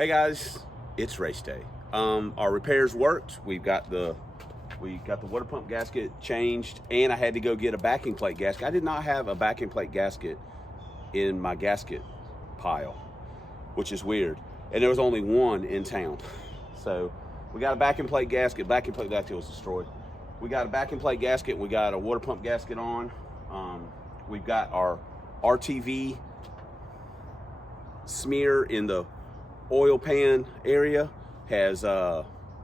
Hey guys, it's race day. Our repairs worked. We got the water pump gasket changed, and I had to go get a backing plate gasket. I did not have a backing plate gasket in my gasket pile, which is weird. And there was only one in town. So we got a backing plate gasket. Backing plate gasket was destroyed. We got a backing plate gasket. We got a water pump gasket on. We've got our RTV smear in the oil pan area has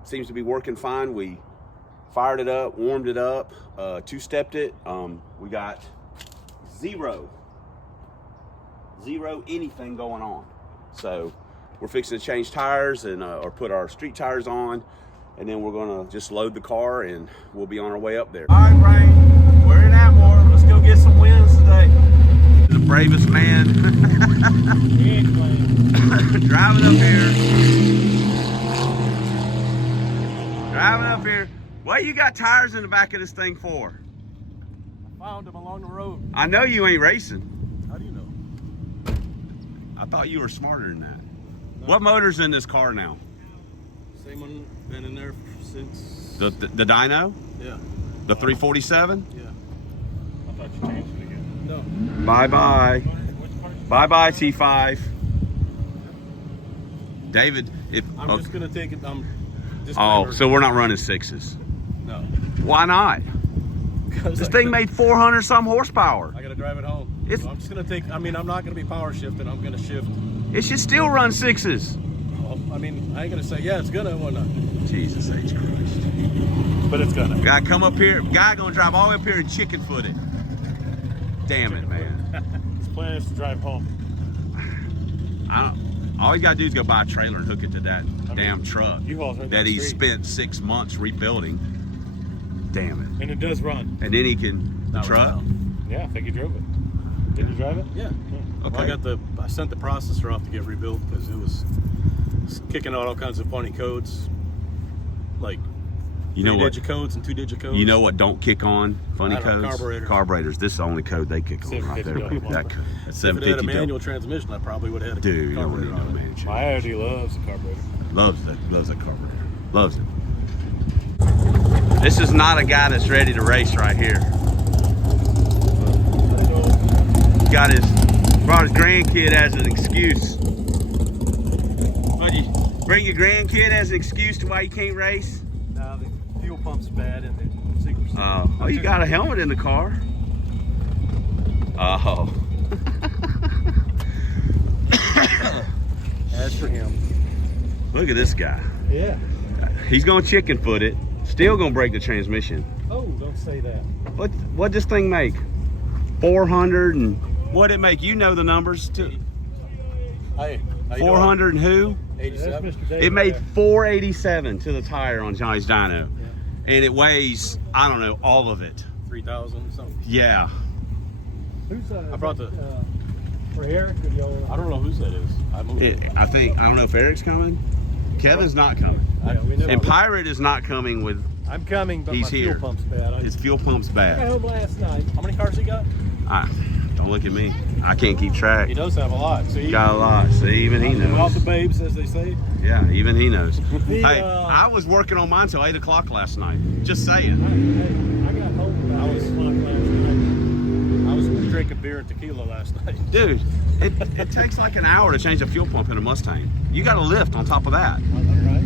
seems to be working fine. We fired it up, warmed it up, two-stepped it. We got zero anything going on. So we're fixing to change tires and or put our street tires on, and then we're gonna just load the car and we'll be on our way up there. All right, Brian, we're in ATMORE. Let's go get some wins today. The bravest man. He ain't playing. Driving up here. Driving up here. What you got tires in the back of this thing for? I found them along the road. I know you ain't racing. How do you know? I thought you were smarter than that. No. What motor's in this car now? Same one, been in there since... The dyno? Yeah. The 347? Yeah. I thought you changed it again. No. Bye-bye. Bye-bye, T5. David, I'm just gonna take it. So we're not running sixes. No. Why not? This thing made 400 some horsepower. I gotta drive it home. So I'm just gonna take. I mean, I'm not gonna be power shifting. I'm gonna shift. It should still run sixes. Well, I mean, I ain't gonna say yeah, it's gonna or not. Jesus H. Christ. But it's gonna. Guy come up here. Guy gonna drive all the way up here and chicken foot it. Damn it, man. His plan is to drive home. All you gotta do is go buy a trailer and hook it to that damn truck that he spent 6 months rebuilding. Damn it. And it does run. And then he can the truck. Yeah, I think he drove it. Did you drive it? Yeah. Okay. Well, I sent the processor off to get rebuilt because it was kicking out all kinds of funny codes, like 3-digit codes and 2-digit codes. You know what don't kick on? Funny codes? Carburetors. This is the only code they kick on right there. That code. That's 750. If it had a manual transmission, I probably would have had a carburetor on it. My Audi loves a carburetor. Loves a carburetor. Loves it. This is not a guy that's ready to race right here. Brought his grandkid as an excuse. What, you bring your grandkid as an excuse to why you can't race? No, the fuel pump's bad and the secret. Oh, you got a helmet in the car. Oh. As for him. Look at this guy. Yeah. He's gonna chicken foot it. Still gonna break the transmission. Oh, don't say that. What this thing make? 400 and what'd it make? You know the numbers too. Hey, 400 and who? 87. It made 487 to the tire on Johnny's dyno. Yeah. And it weighs, I don't know, all of it. 3,000 something. Yeah. Who's I brought the for Eric. I don't know whose that is. I don't know if Eric's coming. Kevin's not coming. And Pirate is not coming with. I'm coming, but my fuel pump's bad. His fuel pump's bad. I got home last night. How many cars he got? Don't look at me. I can't keep track. He does have a lot. See? Got a lot. See, even he knows. All the babes, as they say. Yeah, even he knows. Hey, I was working on mine till 8 o'clock last night. Just saying. I got home about 8 o'clock last night. I was drinking beer and tequila last night. Dude, it takes like an hour to change a fuel pump in a Mustang. You got a lift on top of that. Right?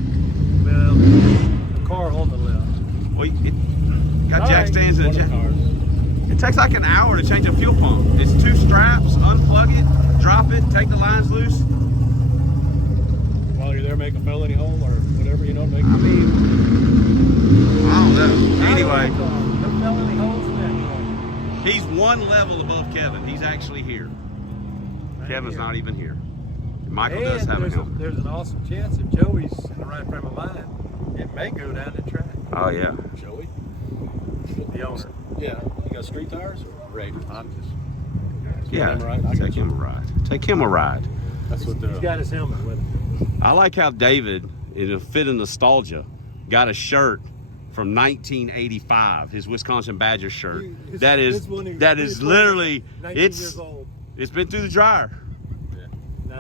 Well, the car on the left. Well, it got jack stands and it takes like an hour to change a fuel pump. It's 2 straps, unplug it, drop it, take the lines loose. While you're there, make a felony hole or whatever, you know, make. I mean, I don't know. Anyway, no felony holes next. He's one level above Kevin. He's actually here. Kevin's not even here. Michael does have a helmet. There's an awesome chance if Joey's in the right frame of mind, it may go down the track. Oh yeah. Joey? The owner. Yeah. You got street tires? Right. I'm just. Yeah. Take him a ride. Take him a ride. That's what he's got his helmet with him. I like how David, in a fit of nostalgia, got a shirt from 1985, his Wisconsin Badgers shirt. That is literally, it's been through the dryer. Yeah.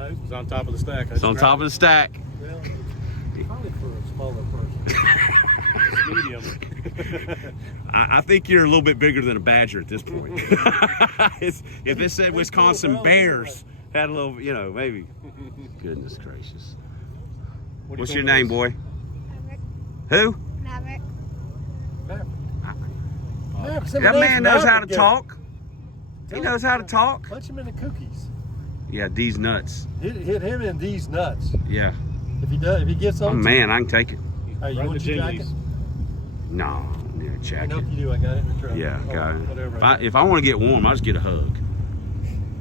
It's on top of the stack. It's on top of the stack. Well, it's probably for a smaller person. It's medium. I think you're a little bit bigger than a badger at this point. If it said Wisconsin Bears had a little, you know, maybe. Goodness gracious. What's your name, boy? Maverick. Who? Maverick. That man knows how to talk. He knows how to talk. Punch him in the cookies. Yeah, these nuts. Hit him in these nuts. Yeah. If he gets on. Oh man, I can take it. Hey, you want your jacket? No, I need a I jacket. know if you do. I got it in the truck. Yeah, got it. Whatever. If I want to get warm, I just get a hug.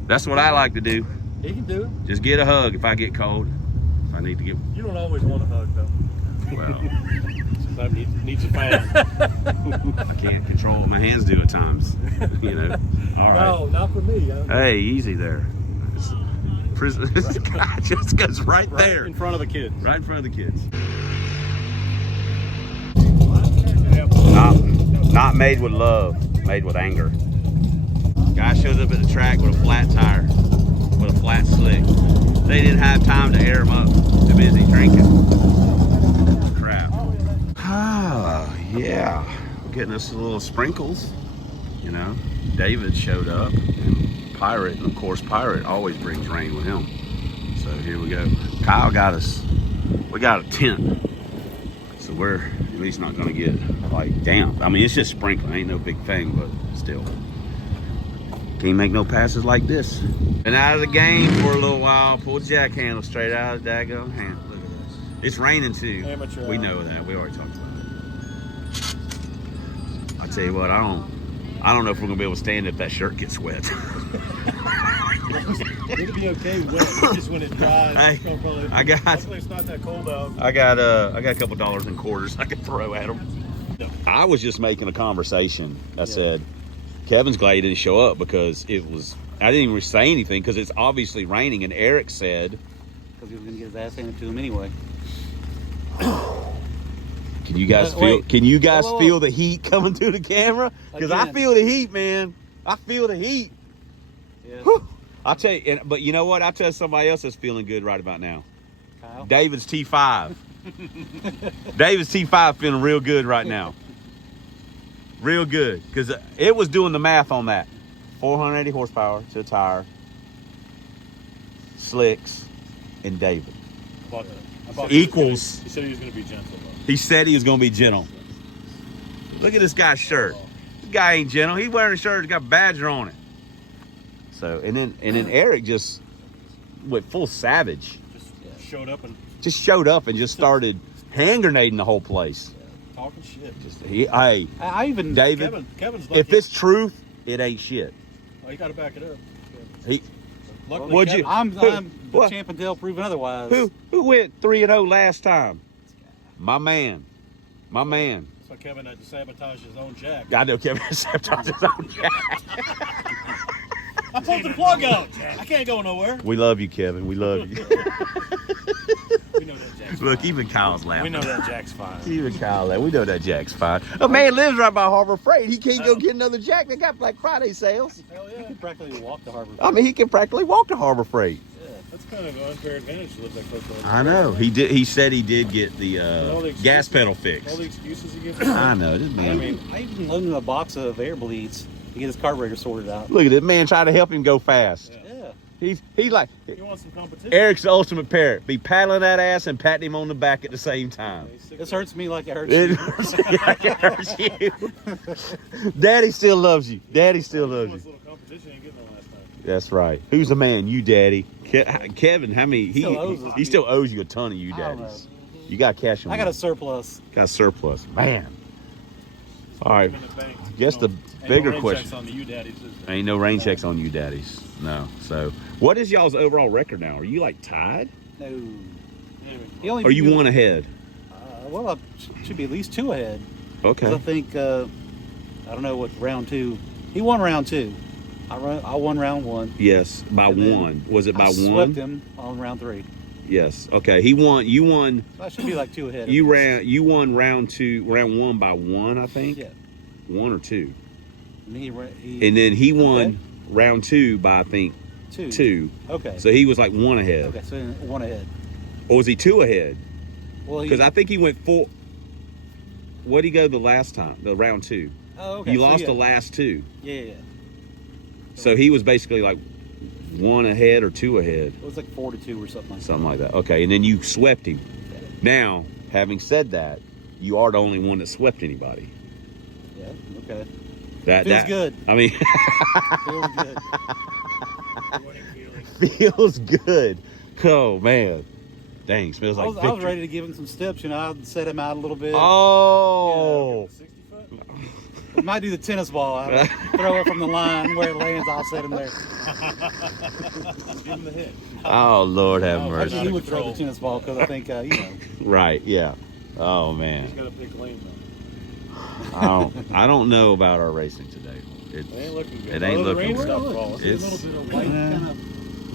That's what I like to do. He can do it. Just get a hug if I get cold. If I need to get. You don't always want a hug though. Well, Sometimes needs a fan. I can't control what my hands do at times. You know. All right. No, not for me. Hey, easy there. This guy just goes right there. In front of the kids. Right in front of the kids. Not made with love, made with anger. Guy shows up at the track with a flat tire, with a flat slick. They didn't have time to air them up. Too busy drinking. Crap. Ah, yeah. We're getting us a little sprinkles. You know, David showed up, and Pirate, and of course Pirate always brings rain with him. So here we go. Kyle got us, we got a tent. So we're at least not gonna get like damp. I mean, it's just sprinkling, ain't no big thing, but still. Can't make no passes like this. Been out of the game for a little while. Pulled jack handle straight out of the daggone hand. Look at this. It's raining too. Amateur. We know that. We already talked about it. I tell you what, I don't know if we're gonna be able to stand if that shirt gets wet. It'll be okay wet. Just when it dries. Hopefully it's not that cold out. I got a couple dollars in quarters I could throw at them. No. I was just making a conversation. I said, Kevin's glad he didn't show up because I didn't even say anything because it's obviously raining. And Eric said, because he was going to get his ass handed to him anyway. Can you guys feel the heat coming through the camera? Because I feel the heat, man. I feel the heat. Yeah. I'll tell you, but you know what? I'll tell you somebody else that's feeling good right about now. Kyle? David's T5. David's T5 feeling real good right now. Real good. Because it was doing the math on that. 480 horsepower to a tire, slicks, and David. Equals. He said he was going to be gentle. He said he was going to be gentle. Look at this guy's shirt. This guy ain't gentle. He's wearing a shirt that's got Badger on it. So, and then Eric just went full savage. Just showed up and just started hand grenading the whole place. talking shit. I even David, Kevin's lucky. if it's truth, it ain't shit. Oh, you got to back it up. Luckily, Luckily, Kevin, I'm what? champ until proven otherwise. Who went 3-0 last time? My man. So Kevin had to sabotage his own jack. I know Kevin sabotaged his own jack. I pulled the plug out. I can't go nowhere. We love you, Kevin. We love you. We know that Jack's Look, fine. even Kyle's laughing. We know that Jack's fine. Even Kyle, we know that Jack's fine. A man lives right by Harbor Freight. He can't go get another Jack. They got Black Friday sales. Hell You yeah. can practically walk to Harbor. I mean, he can practically walk to Harbor Freight. That's kind of an unfair advantage to live that close to Harbor. I know. He did. He said he did get the all the excuses- gas pedal All fixed. the excuses he gives. I know. This man. I mean, I even loaned him a box of air bleeds to get his carburetor sorted out. Look at this man trying to help him go fast. Yeah. Yeah. He like he wants some competition. Eric's the ultimate parrot. Be paddling that ass and patting him on the back at the same time. This hurts me like it hurts It you. hurts you. Daddy still loves you. Daddy still He loves wants you. a little competition. He ain't getting no last time. That's right. Who's the man? You, Daddy. Kevin, how many? Still owes us. He still owes you a ton of you, I don't daddies. You got cash on. I got a surplus. got a surplus, man. All right. In the bank. Guess the Ain't bigger no rain question. checks on the you daddies, is there? Ain't no rain checks on you, daddies. No. So, what is y'all's overall record now? Are you like tied? No. Anyway, He only Or you beat me- one ahead? Well, I should be at least 2 ahead. 'Cause Okay. I think, I don't know what round 2. He won round 2. I won round 1. Yes, by And then one. Was it by I one? swept him on round 3. Yes. Okay. He won. You won. So I should be like 2 ahead. You won round 1 by 1, I think. Yeah. 1 or 2. And, And then he won Okay. round 2 by I think 2. Okay. So he was like 1 ahead. Okay, so 1 ahead. Or was he 2 ahead? Well, because I think he went 4. What did he go the last time? The round 2. Oh, okay. He lost the last 2. Yeah. So he was basically like 1 ahead or 2 ahead. It was like 4 to 2 or something like that. Something like that. Okay, and then you swept him. Now, having said that, you are the only one that swept anybody. Yeah. Okay. That feels good. I mean, feels good. feels good. Oh man, dang, smells like I was ready to give him some steps. You know, I'd set him out a little bit. Oh. Yeah. 60 foot. We might do the tennis ball. I'll throw it from the line where it lands. I'll set him there. Give him the hit. Oh Lord, have mercy. Actually, he would throw the tennis ball because I think you know. Right. Yeah. Oh man. He's got a big lane though. I don't know about our racing today. It ain't looking good. It ain't looking good. good. It's a little bit of white kind of.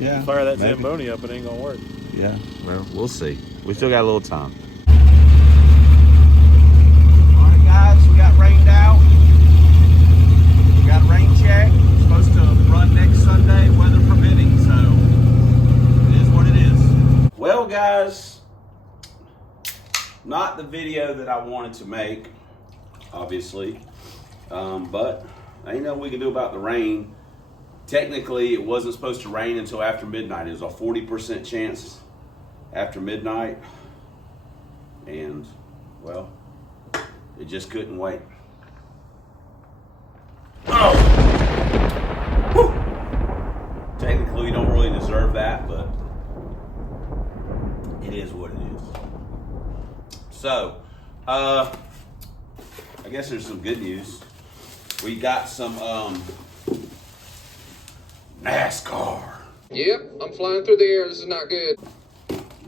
Yeah. Fire that Zamboni up, it ain't gonna work. Yeah. Well, we'll see. We still got a little time. All right, guys, we got rained out. We got a rain check. It's supposed to run next Sunday, weather permitting. So it is what it is. Well, guys, not the video that I wanted to make, obviously, but ain't nothing we can do about the rain. Technically, it wasn't supposed to rain until after midnight. It was a 40% chance after midnight, and well, it just couldn't wait. Oh! Whew. Technically, we don't really deserve that, but it is what it is. So, I guess there's some good news. We got some NASCAR. Yep, I'm flying through the air. This is not good.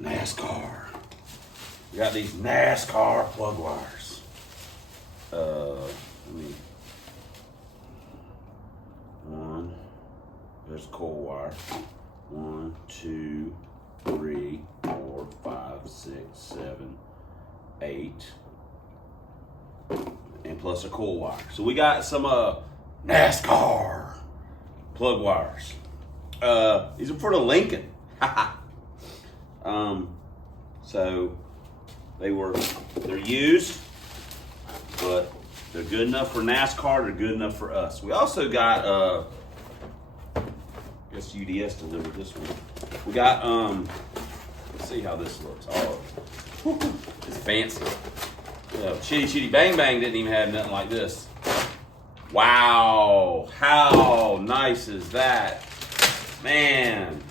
NASCAR. We got these NASCAR plug wires. One. There's a coil wire. 1, 2, 3, 4, 5, 6, 7, 8. And plus a coil wire. So we got some NASCAR plug wires. These are for the Lincoln. So they're used, but they're good enough for NASCAR. They're good enough for us. We also got I guess UDS delivered this one. We got let's see how this looks. Oh, it's fancy. Chitty Chitty Bang Bang didn't even have nothing like this. Wow, how nice is that? Man.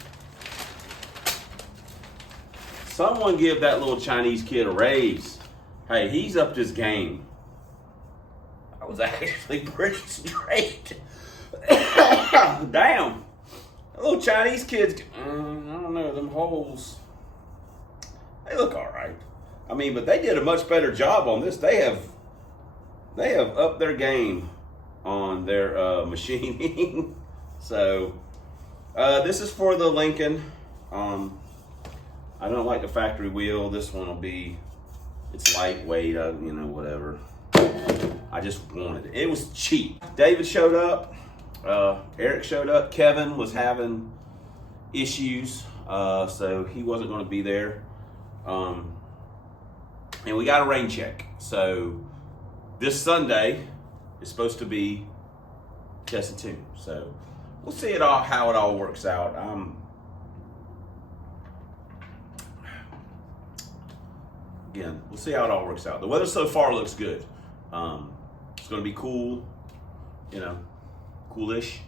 Someone give that little Chinese kid a raise. Hey, he's upped his game. I was actually pretty straight. Damn. That little Chinese kids, I don't know, them holes, they look all right. I mean, but they did a much better job on this. They have upped their game on their machining. So this is for the Lincoln. I don't like the factory wheel. This one will be, it's lightweight, you know, whatever. I just wanted it. It was cheap. David showed up. Eric showed up. Kevin was having issues, so he wasn't going to be there. And we got a rain check. So this Sunday is supposed to be test and tune. So we'll see how it all works out. Again, we'll see how it all works out. The weather so far looks good. It's going to be cool, you know, coolish.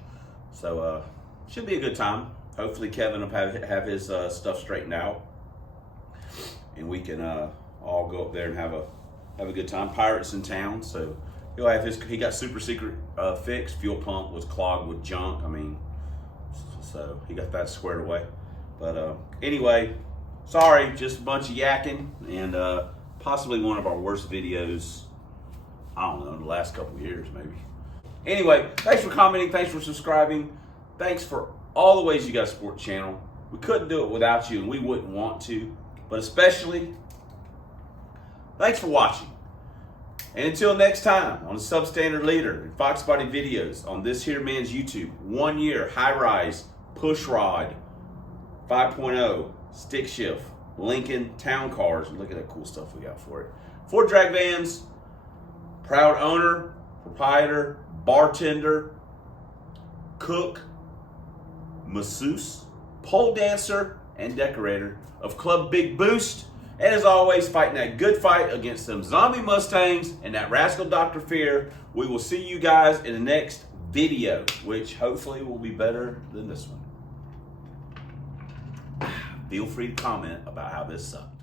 So should be a good time. Hopefully Kevin will have his stuff straightened out, and we can all go up there and have a good time. Pirate's in town, so he'll have he got super secret fixed. Fuel pump was clogged with junk. I mean, so he got that squared away. But anyway, sorry, just a bunch of yakking, and possibly one of our worst videos, I don't know, in the last couple of years, maybe. Anyway, thanks for commenting, thanks for subscribing, thanks for all the ways you guys support the channel. We couldn't do it without you, and we wouldn't want to, but especially, thanks for watching. And until next time, on the Substandard Leader and Fox Body videos on this here man's YouTube, 1 year high-rise push rod, 5.0, stick shift, Lincoln Town Cars. Look at that cool stuff we got for it. 4 drag vans, proud owner, proprietor, bartender, cook, masseuse, pole dancer, and decorator of Club Big Boost. And as always, fighting that good fight against them zombie Mustangs and that rascal Dr. Fear. We will see you guys in the next video, which hopefully will be better than this one. Feel free to comment about how this sucked.